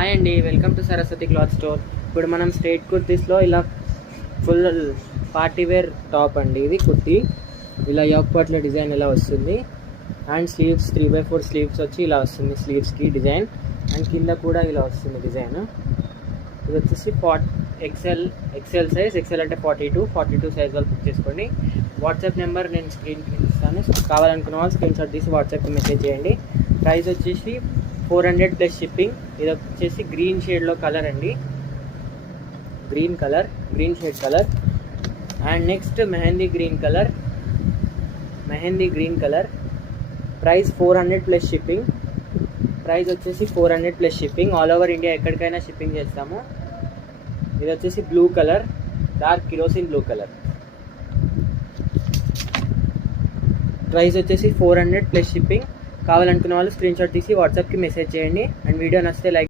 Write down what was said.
Hi అండి, welcome to Saraswati cloth store. ఇప్పుడు మనం స్ట్రైట్ కుర్తీస్లో ఇలా ఫుల్ పార్టీ వేర్ టాప్ అండి. ఇది కుర్తీ ఇలా యోక్ పాట్ల డిజైన్ ఇలా వస్తుంది. అండ్ స్లీవ్స్ 3/4 స్లీవ్స్ వచ్చి ఇలా వస్తుంది స్లీవ్స్కి డిజైన్. అండ్ కింద కూడా ఇలా వస్తుంది డిజైన్. ఇది వచ్చేసి ఎక్సెల్ సైజ్. ఎక్సెల్ అంటే 42 సైజ్ వాళ్ళు బుక్ చేసుకోండి. వాట్సాప్ నెంబర్ నేను స్క్రీన్కి ఇస్తాను. కావాలనుకున్న వాళ్ళు స్క్రీన్ షాట్ తీసి వాట్సాప్కి మెసేజ్ చేయండి. ప్రైస్ వచ్చేసి 400 ప్లస్ షిప్పింగ్. ఇది వచ్చేసి గ్రీన్ షేడ్లో కలర్ అండి, green shade colour. And next mehndi green colour. Price 400 plus shipping. Price వచ్చేసి 400 plus shipping. All over India ఎక్కడికైనా షిప్పింగ్ చేస్తాము. ఇది వచ్చేసి blue colour, dark kerosene blue colour. Price వచ్చేసి 400 ప్లస్ షిప్పింగ్. కావాలనుకున్న వాళ్ళు స్క్రీన్ షాట్ తీసి వాట్సాప్కి మెసేజ్ చేయండి. అండ్ వీడియో నచ్చితే లైక్